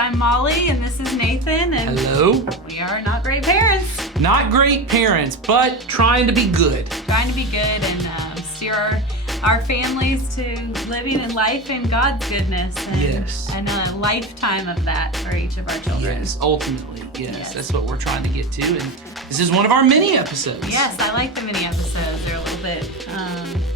I'm Molly, and this is Nathan, and Hello. we are not great parents. Not great parents, but trying to be good. Trying to be good and steer our families to living in life in God's goodness. And, Yes. and a lifetime of that for each of our children. Yes, ultimately, yes. That's what we're trying to get to, and this is one of our mini episodes. Yes, I like the mini episodes. They're a little bit...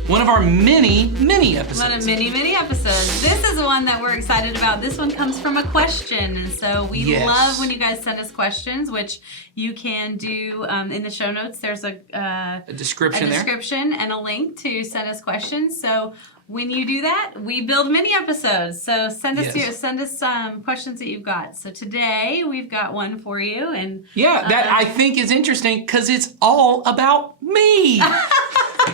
One of our mini episodes. One of mini episodes. This is one that we're excited about. This one comes from a question, and so we love when you guys send us questions, which you can do in the show notes. There's a description and a link to send us questions. So when you do that, we build mini episodes. So send us some questions that you've got. So today we've got one for you, and that I think is interesting because it's all about me.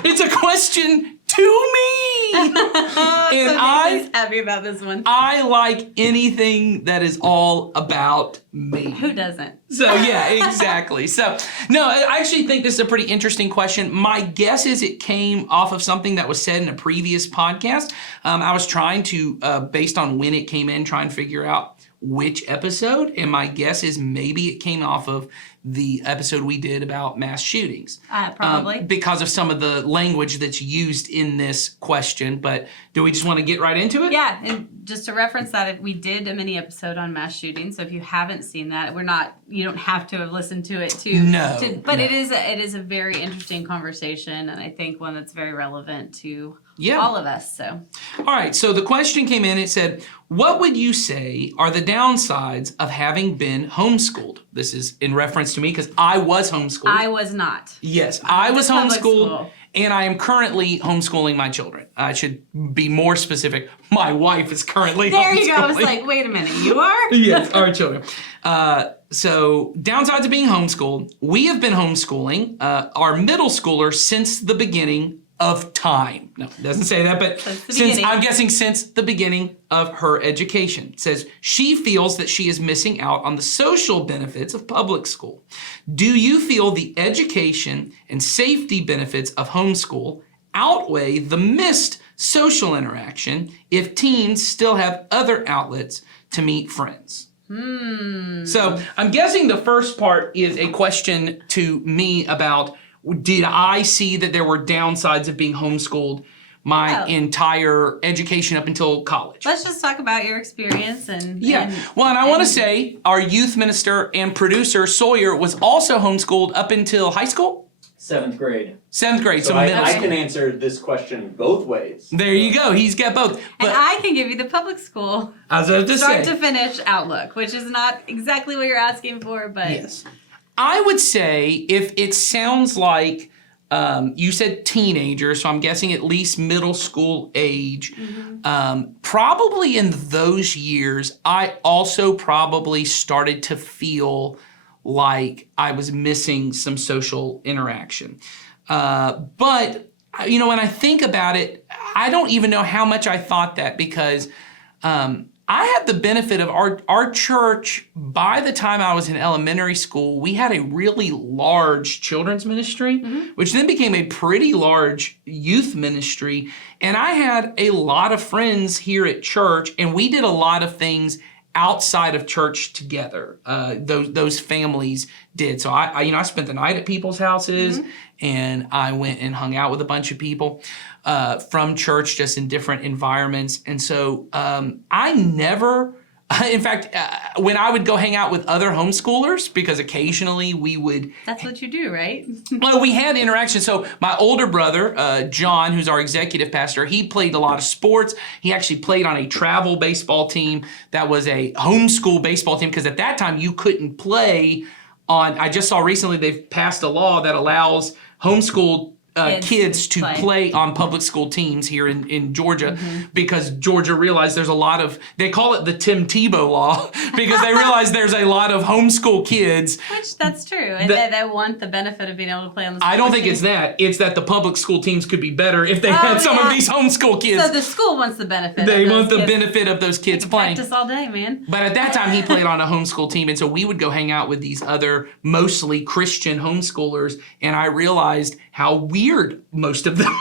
It's a question to me. And so Nathan's happy about this one. I like anything that is all about me. Who doesn't? So yeah, exactly. So no, I actually think this is a pretty interesting question. My guess is it came off of something that was said in a previous podcast. I was trying to, based on when it came in, try and figure out which episode, and my guess is maybe it came off of the episode we did about mass shootings. Probably. Because of some of the language that's used in this question, but do we just want to get right into it? Yeah, and just to reference that, we did a mini episode on mass shootings, so if you haven't seen that, you don't have to have listened to it but it is a very interesting conversation, and I think one that's very relevant to all of us. So, all right, so the question came in, it said, what would you say are the downsides of having been homeschooled? This is in reference to me because I was homeschooled. I was not. Yes, I was homeschooled, school. And I am currently homeschooling my children. I should be more specific. My wife is currently There homeschooling. you go. I was like, wait a minute, you are? Yes, our children. So downsides of being homeschooled. We have been homeschooling our middle schooler since the beginning of time. No, it doesn't say that, but I'm guessing since the beginning of her education. It says she feels that she is missing out on the social benefits of public school. Do you feel the education and safety benefits of homeschool outweigh the missed social interaction if teens still have other outlets to meet friends? So I'm guessing the first part is a question to me about, did I see that there were downsides of being homeschooled my entire education up until college? Let's just talk about your experience and I want to say our youth minister and producer Sawyer was also homeschooled up until high school. 7th grade. 7th grade, so I middle school. can answer this question both ways. There you go. He's got both. But and I can give you the public school start to finish outlook, which is not exactly what you're asking for, but yes. I would say if it sounds like you said teenager, so I'm guessing at least middle school age. Probably in those years, I also probably started to feel like I was missing some social interaction. But, when I think about it, I don't even know how much I thought that because I had the benefit of our church. By the time I was in elementary school, we had a really large children's ministry, which then became a pretty large youth ministry. And I had a lot of friends here at church, and we did a lot of things outside of church together. Those families did. So I spent the night at people's houses, and I went and hung out with a bunch of people from church, just in different environments. And so I never, in fact, when I would go hang out with other homeschoolers, because occasionally we would... That's what you do, right? Well, we had interaction. So my older brother, John, who's our executive pastor, he played a lot of sports. He actually played on a travel baseball team that was a homeschool baseball team, because at that time you couldn't play on... I just saw recently they've passed a law that allows homeschool kids to play on public school teams here in Georgia, because Georgia realized there's a lot of, they call it the Tim Tebow law, because they realize there's a lot of homeschool kids. Which, that's true. And they want the benefit of being able to play on the I don't think it's that. It's that the public school teams could be better if they had some of these homeschool kids. So the school wants the benefit. They want the benefit of those kids playing. Practice all day, man. But at that time, he played on a homeschool team, and so we would go hang out with these other mostly Christian homeschoolers, and I realized how weird most of them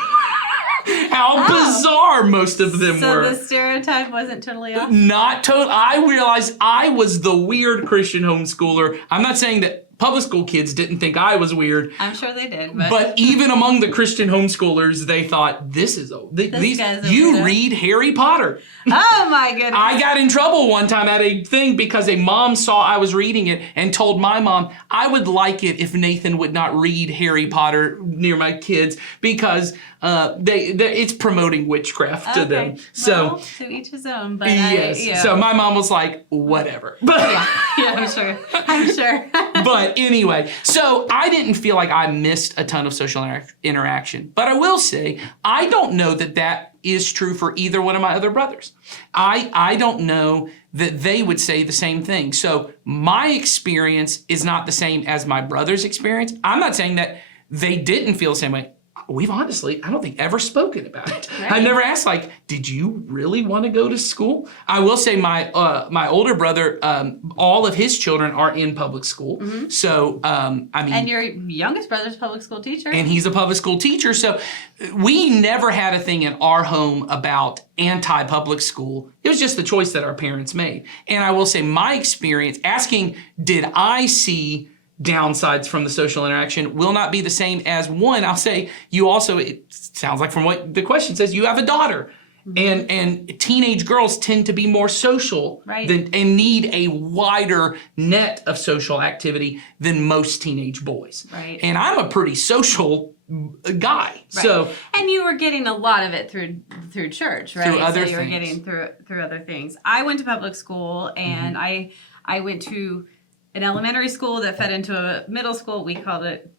how bizarre most of them So were. the stereotype wasn't totally off? Not total. I realized I was the weird Christian homeschooler. I'm not saying that public school kids didn't think I was weird, I'm sure they did. but even among the Christian homeschoolers, they thought this is these. guy's a You weirdo." read Harry Potter. Oh my goodness. I got in trouble one time at a thing because a mom saw I was reading it and told my mom I would like it if Nathan would not read Harry Potter near my kids because it's promoting witchcraft to them. So well, to each his own. But yes. So my mom was like, whatever. But yeah, I'm sure. I'm sure. but anyway, so I didn't feel like I missed a ton of social interaction. But I will say, I don't know that that is true for either one of my other brothers. I don't know that they would say the same thing. So my experience is not the same as my brother's experience. I'm not saying that they didn't feel the same way. We've honestly, I don't think, ever spoken about it. Right. I never asked, like, did you really want to go to school? I will say my older brother, all of his children are in public school. Mm-hmm. So, I mean. And your youngest brother's a public school teacher. And he's a public school teacher. So we never had a thing in our home about anti-public school. It was just the choice that our parents made. And I will say my experience, asking, did I see downsides from the social interaction will not be the same as one. I'll say you also, it sounds like from what the question says, you have a daughter. And teenage girls tend to be more social Right. and need a wider net of social activity than most teenage boys. Right. And I'm a pretty social guy. Right. So and you were getting a lot of it through church, right? Through other so you were things. getting through other things. I went to public school and Mm-hmm. I went to an elementary school that fed into a middle school. We called it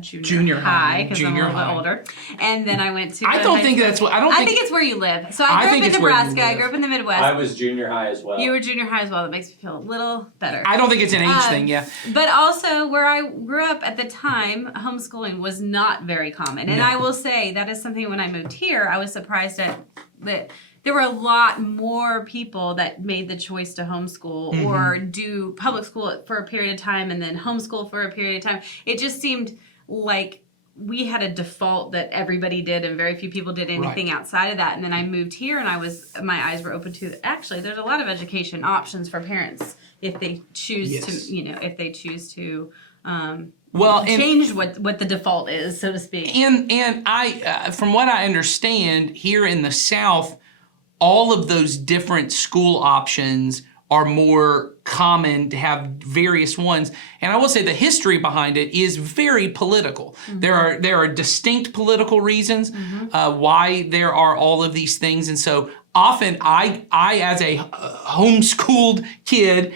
junior high because I'm a Junior little high. bit older. And then I went to I the don't high think school. that's what I don't I think think it's where you live. So I I grew think up in it's where you Nebraska. I live. grew up in the Midwest. I was junior high as well. You were junior high as well. That makes me feel a little better. I don't think it's an age thing, yeah. But also, where I grew up at the time, homeschooling was not very common. And No. I will say that is something when I moved here, I was surprised at that there were a lot more people that made the choice to homeschool Mm-hmm. or do public school for a period of time and then homeschool for a period of time. It just seemed like we had a default that everybody did and very few people did anything outside of that. And then I moved here and my eyes were open to actually there's a lot of education options for parents if they choose Yes. to choose to Well, and change what the default is, so to speak. And I, from what I understand, here in the South, all of those different school options are more common to have various ones. And I will say the history behind it is very political. Mm-hmm. There are distinct political reasons why there are all of these things. And so often I as a homeschooled kid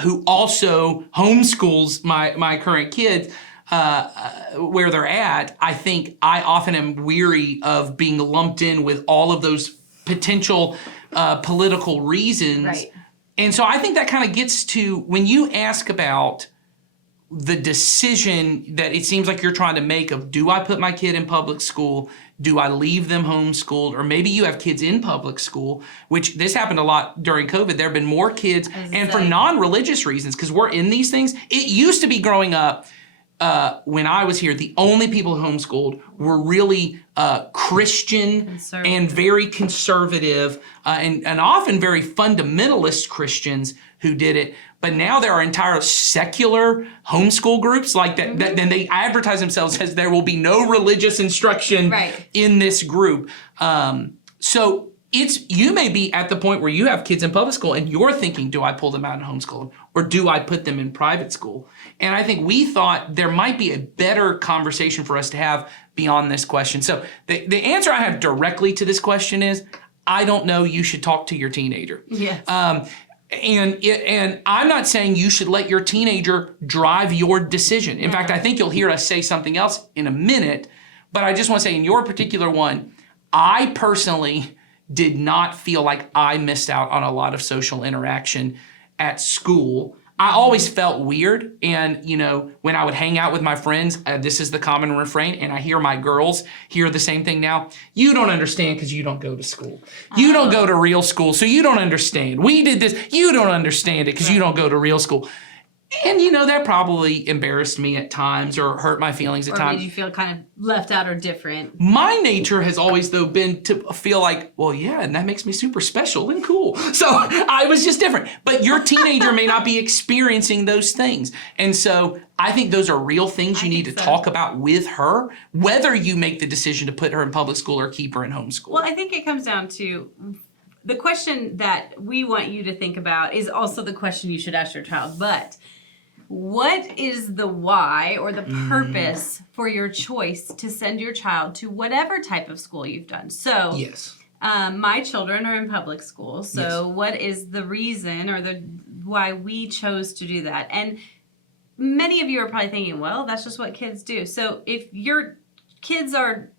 who also homeschools my current kids, where they're at, I think I often am weary of being lumped in with all of those potential political reasons. Right. And so I think that kind of gets to when you ask about the decision that it seems like you're trying to make of, do I put my kid in public school? Do I leave them homeschooled? Or maybe you have kids in public school, which this happened a lot during COVID. There have been more kids, and for non-religious reasons, because we're in these things. It used to be growing up, when I was here, the only people who homeschooled were really Christian and very conservative and often very fundamentalist Christians who did it. But now there are entire secular homeschool groups like that. Then they advertise themselves as there will be no religious instruction in this group. So you may be at the point where you have kids in public school and you're thinking, do I pull them out in homeschool or do I put them in private school? And I think we thought there might be a better conversation for us to have beyond this question. So the answer I have directly to this question is, I don't know, you should talk to your teenager. Yes. And I'm not saying you should let your teenager drive your decision. In fact, I think you'll hear us say something else in a minute, but I just want to say in your particular one, I personally did not feel like I missed out on a lot of social interaction at school. I always felt weird. And, when I would hang out with my friends, this is the common refrain, and I hear my girls hear the same thing now. You don't understand because you don't go to school. You don't go to real school, so you don't understand. We did this. You don't understand it because you don't go to real school. And that probably embarrassed me at times or hurt my feelings at Or times. made you feel kind of left out or different? My nature has always, though, been to feel like, well, yeah, and that makes me super special and cool. So I was just different. But your teenager may not be experiencing those things. And so I think those are real things you need to talk about with her, whether you make the decision to put her in public school or keep her in homeschool. Well, I think it comes down to the question that we want you to think about is also the question you should ask your child. But what is the why or the purpose for your choice to send your child to whatever type of school you've done? So, Yes. My children are in public school. So, Yes. what is the reason or the why we chose to do that? And many of you are probably thinking, well, that's just what kids do. So, if your kids are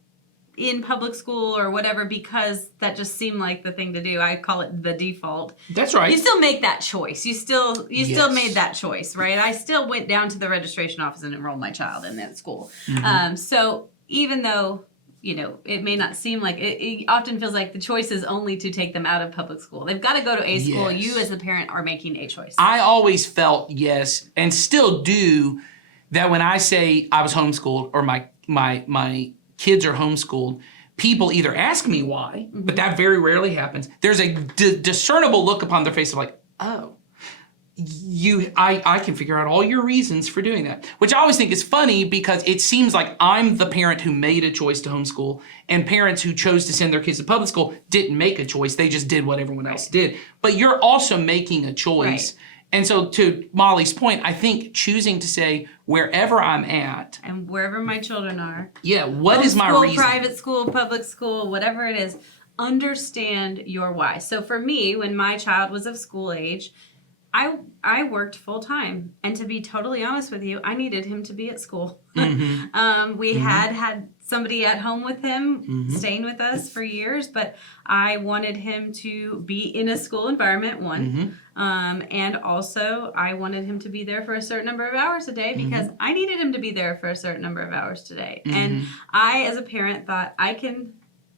in public school or whatever because that just seemed like the thing to do, I call it the default. That's right. You still make that choice. You still Yes. made that choice, right? I still went down to the registration office and enrolled my child in that school. So even though it may not seem like it often feels like the choice is only to take them out of public school. They've got to go to a school. Yes. You as a parent are making a choice. I always felt, yes, and still do, that when I say I was homeschooled or my kids are homeschooled, people either ask me why, but that very rarely happens. There's a discernible look upon their face of like, oh, I can figure out all your reasons for doing that, which I always think is funny because it seems like I'm the parent who made a choice to homeschool, and parents who chose to send their kids to public school didn't make a choice. They just did what everyone else did. But you're also making a choice. Right. And so to Molly's point, I think choosing to say wherever I'm at, and wherever my children are, what is my reason? Private school, public school, whatever it is, understand your why. So for me, when my child was of school age, I worked full time, and to be totally honest with you, I needed him to be at school. We had somebody at home with him, staying with us for years, but I wanted him to be in a school environment, and also I wanted him to be there for a certain number of hours a day because I needed him to be there for a certain number of hours today. And I, as a parent, thought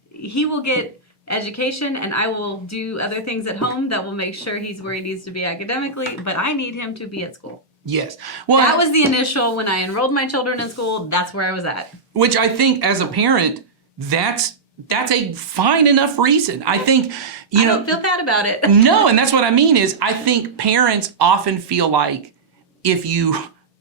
he will get education and I will do other things at home that will make sure he's where he needs to be academically, but I need him to be at school. Yes. Well, that was the initial, when I enrolled my children in school, that's where I was at. Which I think as a parent, that's a fine enough reason. I think, I don't feel bad about it. No, and that's what I mean is I think parents often feel like if you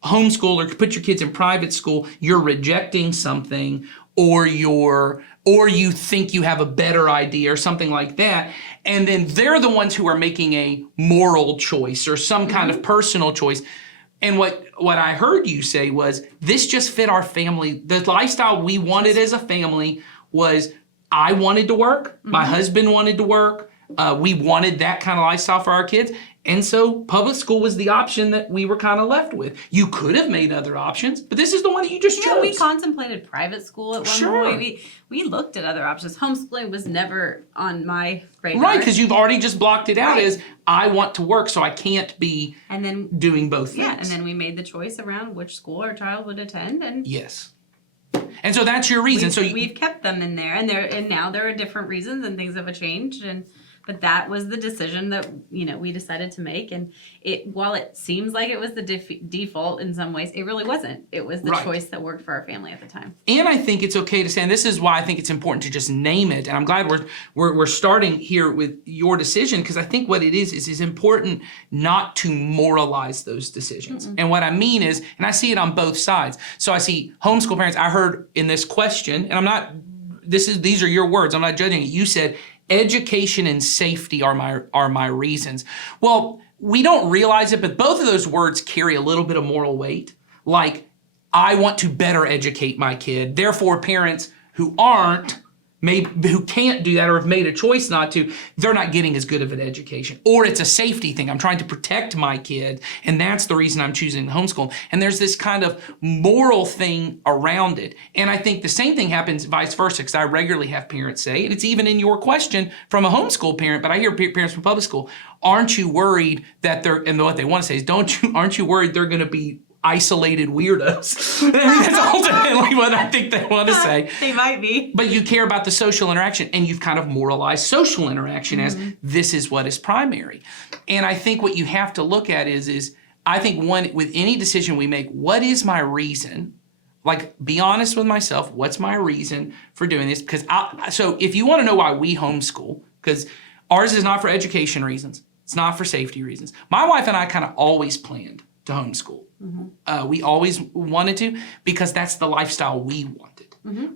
homeschool or put your kids in private school, you're rejecting something or you think you have a better idea or something like that. And then they're the ones who are making a moral choice or some kind of personal choice. And what I heard you say was, this just fit our family. The lifestyle we wanted as a family was, I wanted to work, my husband wanted to work, we wanted that kind of lifestyle for our kids. And so public school was the option that we were kind of left with. You could have made other options, but this is the one that you just chose. We contemplated private school at one point. We looked at other options. Homeschooling was never on my radar. Right, because you've already just blocked it out as, I want to work, so I can't be doing both things. Yeah, and then we made the choice around which school our child would attend. And yes. And so that's your reason. We've kept them in there, and now there are different reasons, and things have changed, but that was the decision that we decided to make. And while it seems like it was the default in some ways, it really wasn't. It was the choice that worked for our family at the time. And I think it's okay to say, and this is why I think it's important to just name it. And I'm glad we're starting here with your decision, because I think what it is important not to moralize those decisions. And what I mean is, and I see it on both sides. So I see homeschool parents. I heard in this question, and these are your words. I'm not judging it. You said, education and safety are my reasons. Well, we don't realize it, but both of those words carry a little bit of moral weight. Like, I want to better educate my kid. Therefore, parents who who can't do that or have made a choice not to, they're not getting as good of an education. Or it's a safety thing. I'm trying to protect my kid, and that's the reason I'm choosing to homeschool. And there's this kind of moral thing around it. And I think the same thing happens vice versa, because I regularly have parents say, and it's even in your question from a homeschool parent, but I hear parents from public school, aren't you worried that and what they want to say is, aren't you worried they're going to be isolated weirdos? I mean, that's ultimately what I think they want to say. They might be. But you care about the social interaction, and you've kind of moralized social interaction as this is what is primary. And I think what you have to look at is I think with any decision we make, what is my reason? Like, be honest with myself. What's my reason for doing this? Because so if you want to know why we homeschool, because ours is not for education reasons. It's not for safety reasons. My wife and I kind of always planned to homeschool. We always wanted to because that's the lifestyle we wanted.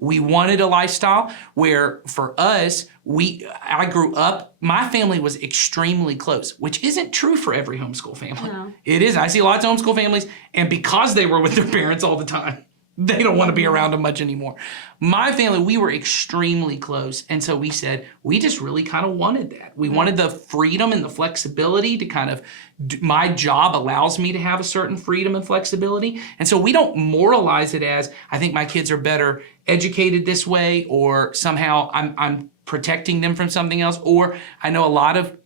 We wanted a lifestyle where for us, I grew up, my family was extremely close, which isn't true for every homeschool family. No. It is. I see lots of homeschool families, and because they were with their parents all the time, they don't want to be around them much anymore. My family, we were extremely close. And so we said, we just really kind of wanted that. We wanted the freedom and the flexibility to kind of, my job allows me to have a certain freedom and flexibility. And so we don't moralize it as, I think my kids are better educated this way, or somehow I'm protecting them from something else. Or I know a lot of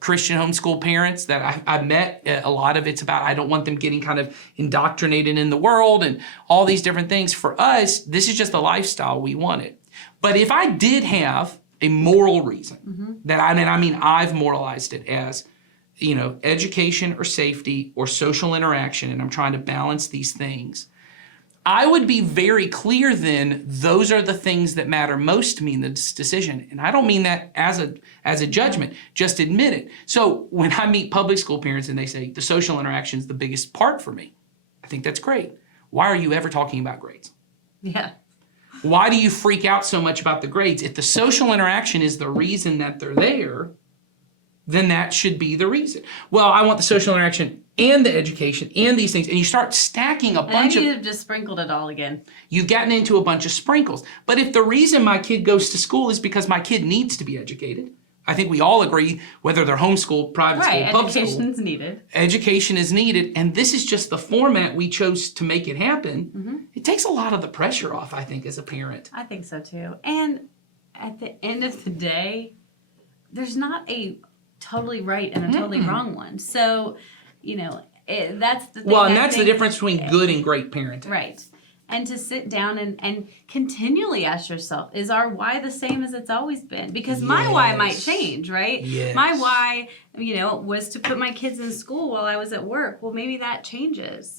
Christian homeschool parents that I've met, a lot of it's about, I don't want them getting kind of indoctrinated in the world and all these different things. For us, this is just the lifestyle we wanted. But if I did have a moral reason that I've moralized it as, education or safety or social interaction, and I'm trying to balance these things, I would be very clear then, those are the things that matter most to me in this decision. And I don't mean that as a judgment, just admit it. So when I meet public school parents and they say, the social interaction is the biggest part for me, I think that's great. Why are you ever talking about grades? Yeah. Why do you freak out so much about the grades? If the social interaction is the reason that they're there, then that should be the reason. Well, I want the social interaction and the education and these things. And you start stacking a bunch of... You've just sprinkled it all again. You've gotten into a bunch of sprinkles. But if the reason my kid goes to school is because my kid needs to be educated, I think we all agree, whether they're homeschooled, private school, public school. Education's needed. Education is needed. And this is just the format we chose to make it happen. It takes a lot of the pressure off, I think, as a parent. I think so too. And at the end of the day, there's not a totally right and a totally wrong one. So, that's the thing. Well, and that's the difference between good and great parenting. Right. And to sit down and continually ask yourself, is our why the same as it's always been? Because my why might change, right? Yes. My why, was to put my kids in school while I was at work. Well, maybe that changes.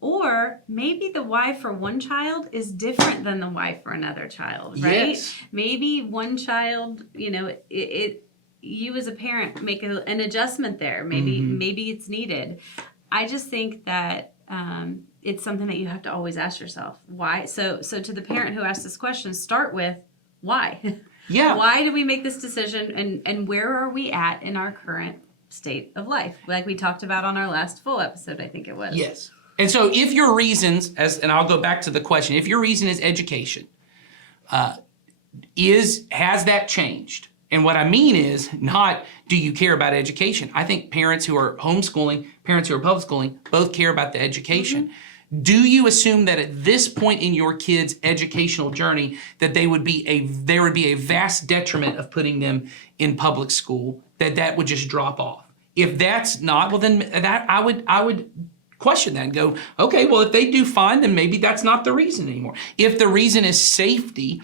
Or maybe the why for one child is different than the why for another child, right? Yes. Maybe one child, you as a parent make an adjustment there. Maybe it's needed. I just think that it's something that you have to always ask yourself. Why? So to the parent who asked this question, start with why. Yeah. Why did we make this decision, and where are we at in our current state of life? Like we talked about on our last full episode, I think it was. Yes. And so if your reasons, and I'll go back to the question, if your reason is education, has that changed? And what I mean is not, do you care about education? I think parents who are homeschooling, parents who are public schooling, both care about the education. Do you assume that at this point in your kid's educational journey that there would be a vast detriment of putting them in public school, that would just drop off? If that's not, well then that I would question that and go, okay, well if they do fine, then maybe that's not the reason anymore. If the reason is safety,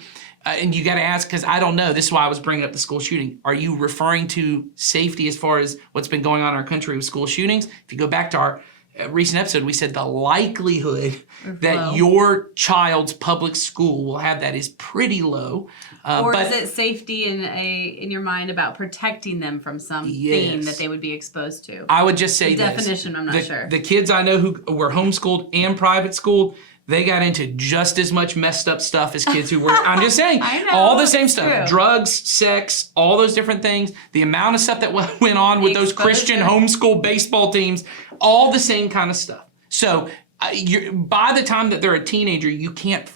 and you got to ask, because I don't know, this is why I was bringing up the school shooting. Are you referring to safety as far as what's been going on in our country with school shootings? If you go back to our recent episode, we said the likelihood that your child's public school will have that is pretty low. Or is it safety in your mind about protecting them from something that they would be exposed to? I would just say the definition, I'm not sure. The kids I know who were homeschooled and private schooled, they got into just as much messed up stuff as kids who were, I'm just saying, all the same stuff. True. Drugs, sex, all those different things. The amount of stuff that went on with those Christian homeschool baseball teams, all the same kind of stuff. So by the time that they're a teenager, you can't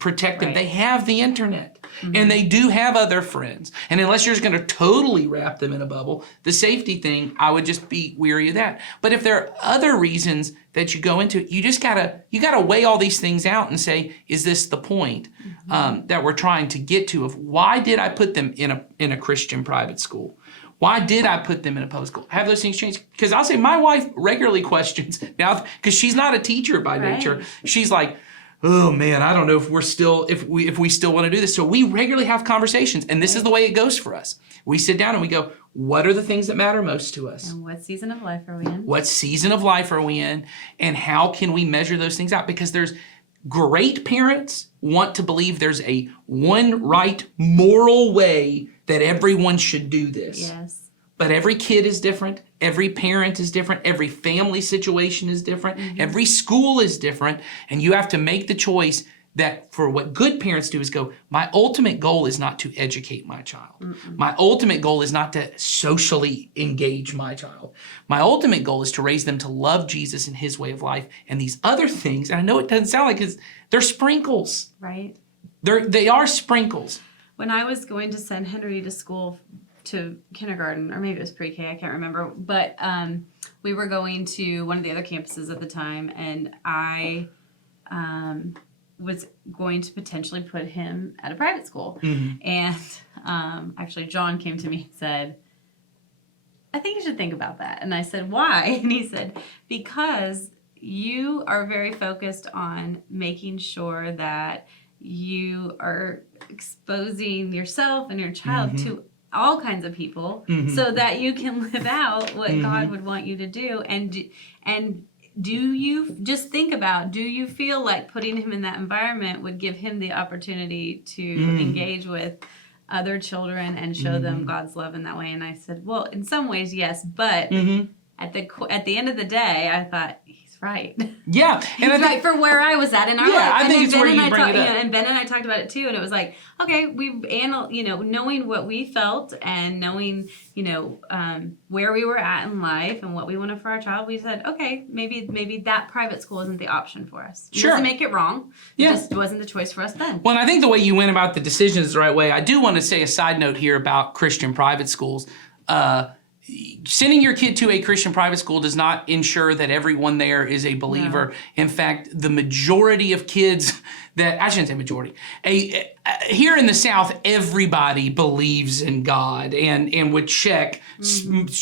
protect them. Right. They have the internet. And they do have other friends. And unless you're just going to totally wrap them in a bubble, the safety thing, I would just be weary of that. But if there are other reasons that you go into it, you gotta weigh all these things out and say, is this the point that we're trying to get to of why did I put them in a Christian private school? Why did I put them in a public school? Have those things changed? Because I'll say my wife regularly questions now, because she's not a teacher by nature. She's like, oh man, I don't know if we still want to do this. So we regularly have conversations, and this is the way it goes for us. We sit down and we go, what are the things that matter most to us? And what season of life are we in? What season of life are we in? And how can we measure those things out? Because there's great parents want to believe there's a one right moral way that everyone should do this. Yes. But every kid is different. Every parent is different. Every family situation is different. Mm-hmm. Every school is different. And you have to make the choice that for what good parents do is go, my ultimate goal is not to educate my child. Mm-mm. My ultimate goal is not to socially engage my child. My ultimate goal is to raise them to love Jesus and his way of life. And these other things, and I know it doesn't sound like they're sprinkles. Right. They are sprinkles. When I was going to send Henry to school, to kindergarten, or maybe it was pre-K, I can't remember, but we were going to one of the other campuses at the time, and I was going to potentially put him at a private school. Mm-hmm. And actually John came to me and said, I think you should think about that. And I said, why? And he said, because you are very focused on making sure that you are exposing yourself and your child mm-hmm. to all kinds of people mm-hmm. so that you can live out what mm-hmm. God would want you to do. And do you just think about, do you feel like putting him in that environment would give him the opportunity to engage with other children and show them God's love in that way? And I said, well, in some ways, yes, but at the end of the day, I thought, he's right. Yeah. He's right for where I was at in our life. I think it's Ben where you bring it up. And Ben and I talked about it too, and it was like, okay, knowing what we felt and knowing, where we were at in life and what we wanted for our child, we said, okay, maybe that private school isn't the option for us. It doesn't make it wrong. It just wasn't the choice for us then. Well, and I think the way you went about the decision is the right way. I do want to say a side note here about Christian private schools. Sending your kid to a Christian private school does not ensure that everyone there is a believer. No. In fact, the majority of kids I shouldn't say majority, here in the South, everybody believes in God and would check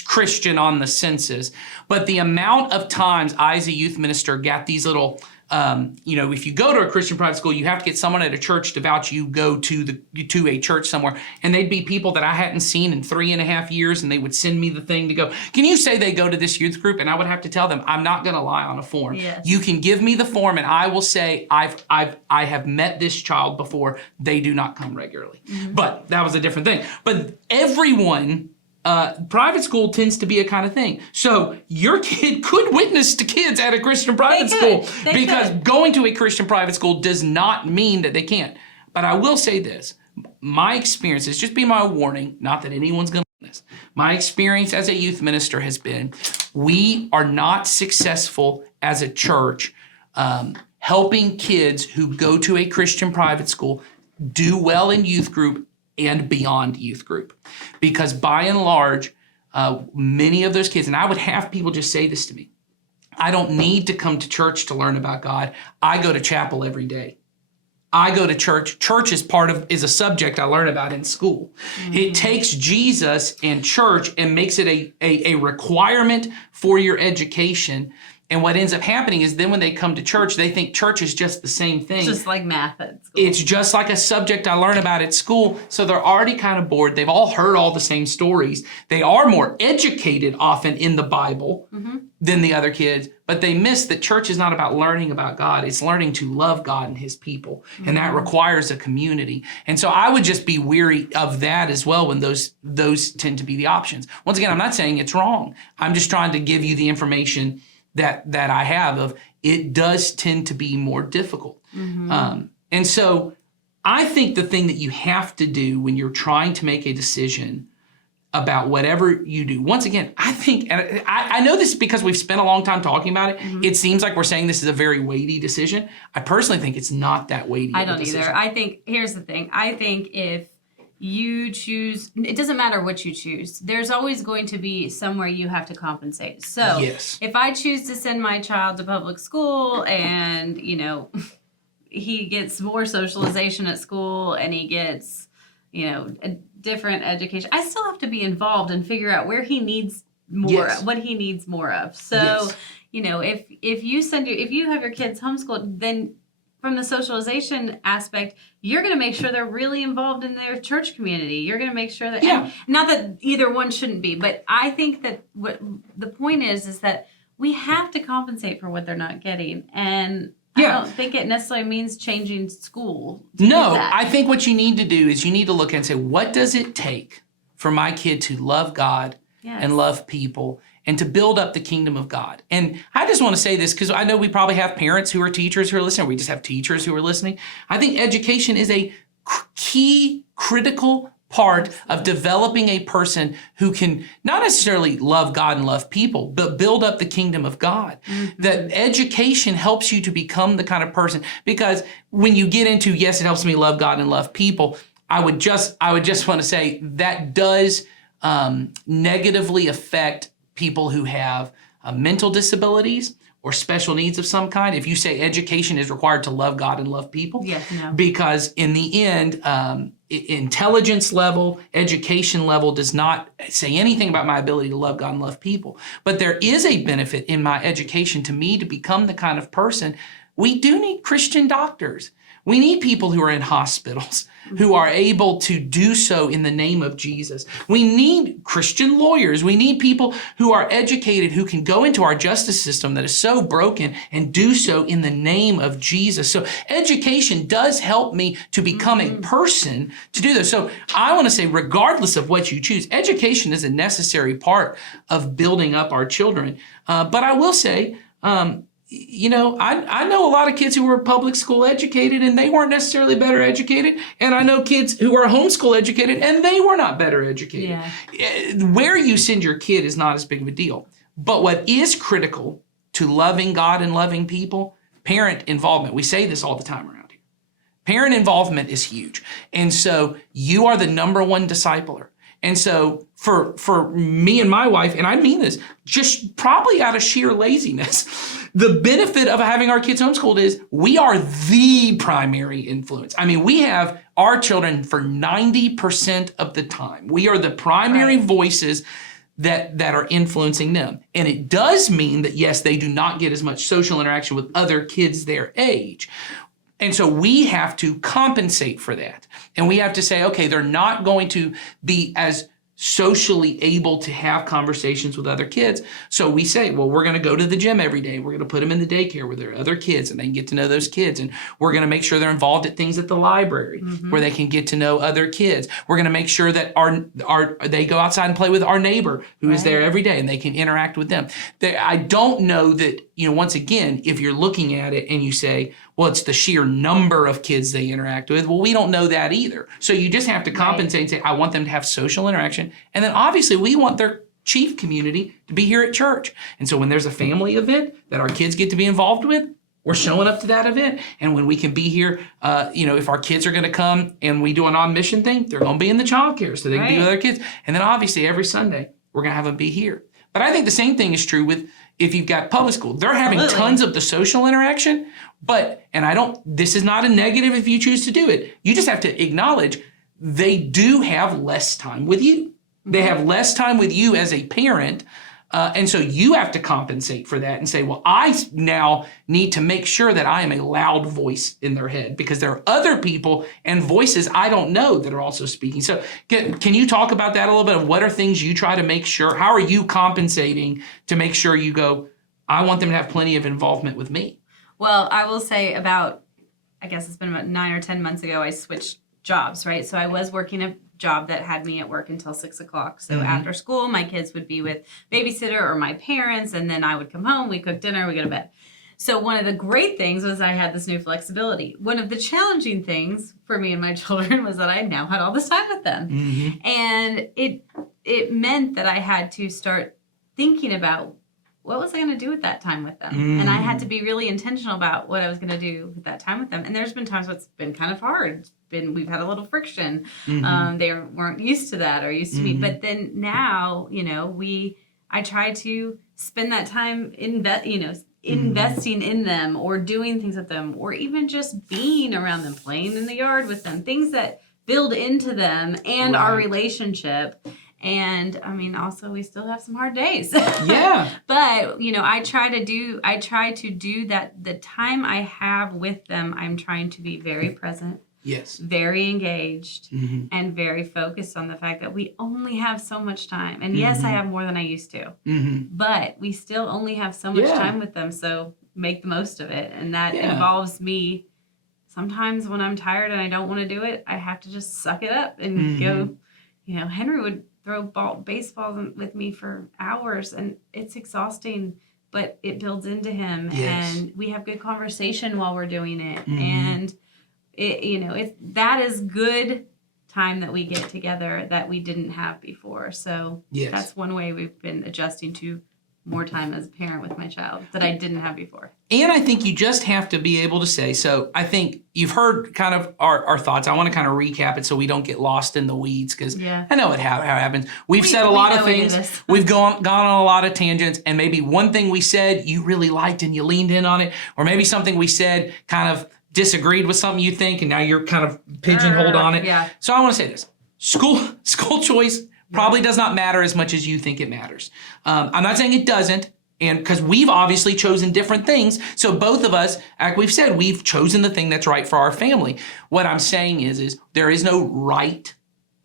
Christian on the census. But the amount of times I, as a youth minister, got these little if you go to a Christian private school, you have to get someone at a church to vouch you go to a church somewhere. And they'd be people that I hadn't seen in 3.5 years, and they would send me the thing to go, can you say they go to this youth group? And I would have to tell them, I'm not going to lie on a form. Yes. You can give me the form, and I will say, I have met this child before. They do not come regularly. Mm-hmm. But that was a different thing. But everyone... private school tends to be a kind of thing. So your kid could witness to kids at a Christian private school because going to a Christian private school does not mean that they can't. But I will say this, my experience is just be my warning, not that anyone's going to this. My experience as a youth minister has been, we are not successful as a church helping kids who go to a Christian private school do well in youth group and beyond youth group. Because by and large, many of those kids, and I would have people just say this to me, I don't need to come to church to learn about God. I go to chapel every day. I go to church. Church is a subject I learn about in school. Mm-hmm. It takes Jesus and church and makes it a requirement for your education. And what ends up happening is then when they come to church, they think church is just the same thing. It's just like math at school. It's just like a subject I learn about at school. So they're already kind of bored. They've all heard all the same stories. They are more educated often in the Bible than the other kids, but they miss that church is not about learning about God. It's learning to love God and his people. And that requires a community. And so I would just be weary of that as well when those tend to be the options. Once again, I'm not saying it's wrong. I'm just trying to give you the information that I have of it does tend to be more difficult. And so I think the thing that you have to do when you're trying to make a decision about whatever you do, once again, I think, and I know this because we've spent a long time talking about it, it seems like we're saying this is a very weighty decision. I personally think it's not that weighty. I don't either. I think, here's the thing, I think if you choose, it doesn't matter what you choose, there's always going to be somewhere you have to compensate. So if I choose to send my child to public school and, he gets more socialization at school and he gets, a different education, I still have to be involved and figure out where he needs more, what he needs more of. So, if you have your kids homeschooled, then from the socialization aspect, you're going to make sure they're really involved in their church community. You're going to make sure that, Yeah. not that either one shouldn't be, but I think that what the point is that we have to compensate for what they're not getting. And Yeah. I don't think it necessarily means changing school. To do No, that. I think what you need to do is you need to look and say, what does it take for my kid to love God Yes. and love people and to build up the kingdom of God? And I just want to say this because I know we probably have parents who are teachers who are listening. We just have teachers who are listening. I think education is a key, critical part of developing a person who can not necessarily love God and love people, but build up the kingdom of God. Mm-hmm. That education helps you to become the kind of person, because when you get into, yes, it helps me love God and love people, I would just want to say that does negatively affect people who have mental disabilities or special needs of some kind. If you say education is required to love God and love people, Yes, no. because in the end, intelligence level, education level does not say anything about my ability to love God and love people. But there is a benefit in my education to me to become the kind of person. We do need Christian doctors. We need people who are in hospitals, who are able to do so in the name of Jesus. We need Christian lawyers. We need people who are educated, who can go into our justice system that is so broken and do so in the name of Jesus. So education does help me to become a person to do this. So I want to say, regardless of what you choose, education is a necessary part of building up our children. But I will say, I know a lot of kids who were public school educated and they weren't necessarily better educated. And I know kids who are homeschool educated and they were not better educated. Yeah. Where you send your kid is not as big of a deal. But what is critical to loving God and loving people, parent involvement. We say this all the time around here. Parent involvement is huge. And so you are the number one discipler. And so for me and my wife, and I mean this, just probably out of sheer laziness, the benefit of having our kids homeschooled is we are the primary influence. I mean, we have our children for 90% of the time. We are the primary voices that are influencing them. And it does mean that, yes, they do not get as much social interaction with other kids their age. And so we have to compensate for that. And we have to say, okay, they're not going to be as socially able to have conversations with other kids. So we say, well, we're going to go to the gym every day. We're going to put them in the daycare where there are other kids and they can get to know those kids. And we're going to make sure they're involved at things at the library where they can get to know other kids. We're going to make sure that they go outside and play with our neighbor who is there every day and they can interact with them. I don't know that, once again, if you're looking at it and you say, well, it's the sheer number of kids they interact with. Well, we don't know that either. So you just have to compensate and say, I want them to have social interaction. And then obviously we want their chief community to be here at church. And so when there's a family event that our kids get to be involved with, we're showing up to that event. And when we can be here, if our kids are going to come and we do an on-mission thing, they're going to be in the childcare so they can be with their kids. And then obviously every Sunday, we're going to have them be here. But I think the same thing is true with if you've got public school. They're having tons of the social interaction, this is not a negative if you choose to do it. You just have to acknowledge they do have less time with you. They have less time with you as a parent. And so you have to compensate for that and say, well, I now need to make sure that I am a loud voice in their head because there are other people and voices I don't know that are also speaking. So can you talk about that a little bit of what are things you try to make sure? How are you compensating to make sure you go, I want them to have plenty of involvement with me? Well, I will say I guess it's been about 9 or 10 months ago, I switched jobs, right? So I was working a job that had me at work until 6 o'clock. So after school, my kids would be with babysitter or my parents, and then I would come home, we cook dinner, we go to bed. So one of the great things was I had this new flexibility. One of the challenging things for me and my children was that I now had all this time with them. Mm-hmm. And it meant that I had to start thinking about what was I going to do with that time with them? Mm. And I had to be really intentional about what I was going to do with that time with them. And there's been times where it's been kind of hard. We've had a little friction. Mm-hmm. They weren't used to that or used to me. But then now, I try to spend that time investing in them or doing things with them or even just being around them, playing in the yard with them, things that build into them and our relationship. And I mean, also we still have some hard days. Yeah. But, you know, I try to do that. The time I have with them, I'm trying to be very present, Yes. very engaged, and very focused on the fact that we only have so much time. And yes, I have more than I used to, but we still only have so much time with them. So make the most of it. And that involves me. Sometimes when I'm tired and I don't want to do it, I have to just suck it up and go. You know, Henry would throw baseballs with me for hours, and it's exhausting, but it builds into him. Yes. And we have good conversation while we're doing it. And it, you know, that is good time that we get together that we didn't have before. So that's one way we've been adjusting to more time as a parent with my child that I didn't have before. And I think you just have to be able to say, so I think you've heard kind of our thoughts. I want to kind of recap it so we don't get lost in the weeds, because I know how it happens. We've said a lot of things. We've gone on a lot of tangents, and maybe one thing we said you really liked and you leaned in on it, or maybe something we said kind of disagreed with something you think, and now you're kind of pigeonholed on it. Yeah. So I want to say this. School choice probably does not matter as much as you think it matters. I'm not saying it doesn't, and because we've obviously chosen different things. So both of us, like we've said, we've chosen the thing that's right for our family. What I'm saying is there is no right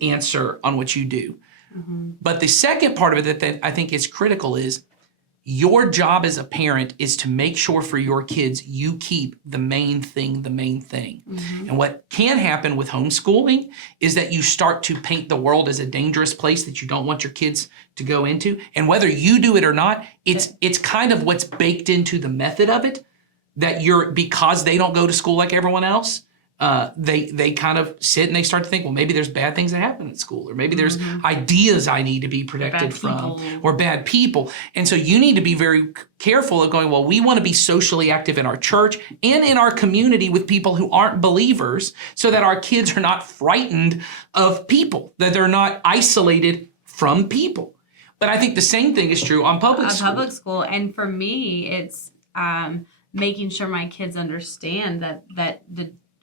answer on what you do. But the second part of it that I think is critical is your job as a parent is to make sure for your kids you keep the main thing. And what can happen with homeschooling is that you start to paint the world as a dangerous place that you don't want your kids to go into. And whether you do it or not, it's kind of what's baked into the method of it, that because they don't go to school like everyone else, they kind of sit and they start to think, well, maybe there's bad things that happen at school, or maybe there's ideas I need to be protected from, or bad people. And so you need to be very careful of going, well, we want to be socially active in our church and in our community with people who aren't believers, so that our kids are not frightened of people, that they're not isolated from people. But I think the same thing is true on public school. And for me, it's making sure my kids understand that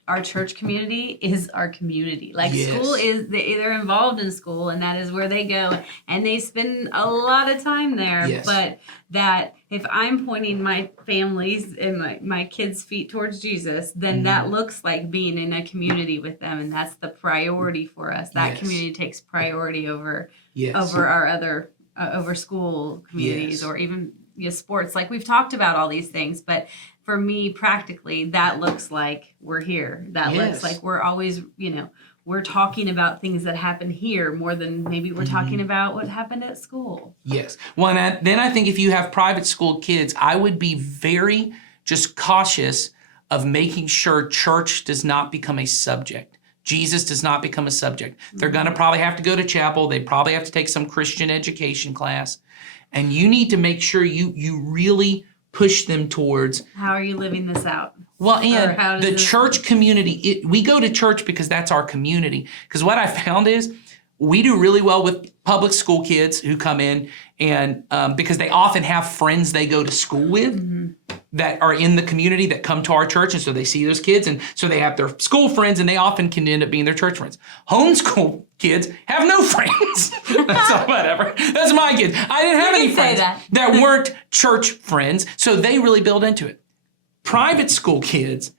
our church community is our community. Like school is, they're involved in school, and that is where they go, and they spend a lot of time there. But that if I'm pointing my family's and my kids' feet towards Jesus, then that looks like being in a community with them, and that's the priority for us. That community takes priority over our other over school communities, or even sports. Like we've talked about all these things, but for me, practically, that looks like we're here. That looks like we're always, we're talking about things that happen here more than maybe we're talking about what happened at school. Yes. Well, and then I think if you have private school kids, I would be very just cautious of making sure church does not become a subject. Jesus does not become a subject. They're going to probably have to go to chapel. They probably have to take some Christian education class. And you need to make sure you really push them towards, how are you living this out? Well, and the church community, we go to church because that's our community. Because what I found is we do really well with public school kids who come in, and because they often have friends they go to school with that are in the community that come to our church, and so they see those kids, and so they have their school friends, and they often can end up being their church friends. Homeschool kids have no friends. So whatever. That's my kids. I didn't have any friends that weren't church friends, so they really build into it. Private school kids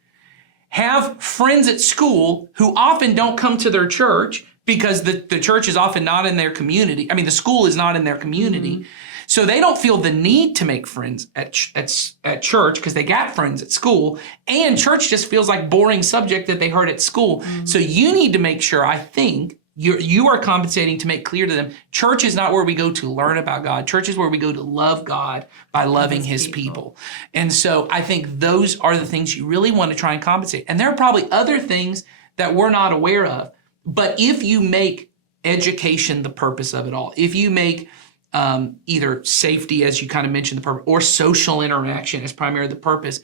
have friends at school who often don't come to their church because the church is often not in their community. I mean, the school is not in their community. So they don't feel the need to make friends at church because they got friends at school, and church just feels like boring subject that they heard at school. So you need to make sure, I think, you are compensating to make clear to them, church is not where we go to learn about God. Church is where we go to love God by loving his people. And so I think those are the things you really want to try and compensate. And there are probably other things that we're not aware of. But if you make education the purpose of it all, if you make either safety, as you kind of mentioned, the purpose, or social interaction as primarily the purpose,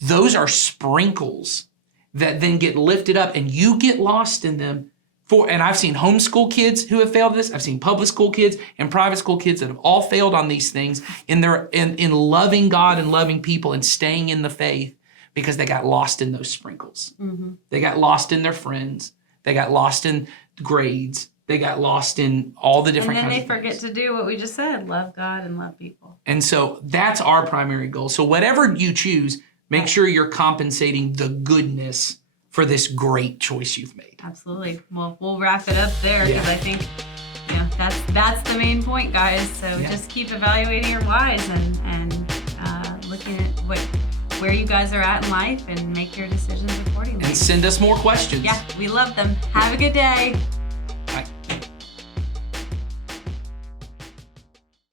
those are sprinkles that then get lifted up and you get lost in them. And I've seen homeschool kids who have failed this. I've seen public school kids and private school kids that have all failed on these things in loving God and loving people and staying in the faith because they got lost in those sprinkles. They got lost in their friends. They got lost in grades. They got lost in all the And different then kinds they of forget things. to do what we just said, love God and love people. And so that's our primary goal. So whatever you choose, make sure you're compensating the goodness for this great choice you've made. Absolutely. Well, we'll wrap it up there because Yeah. I think that's the main point, guys. So just keep evaluating your whys and looking at where you guys are at in life and make your decisions accordingly. And send us more questions. Yeah, we love them. Have a good day.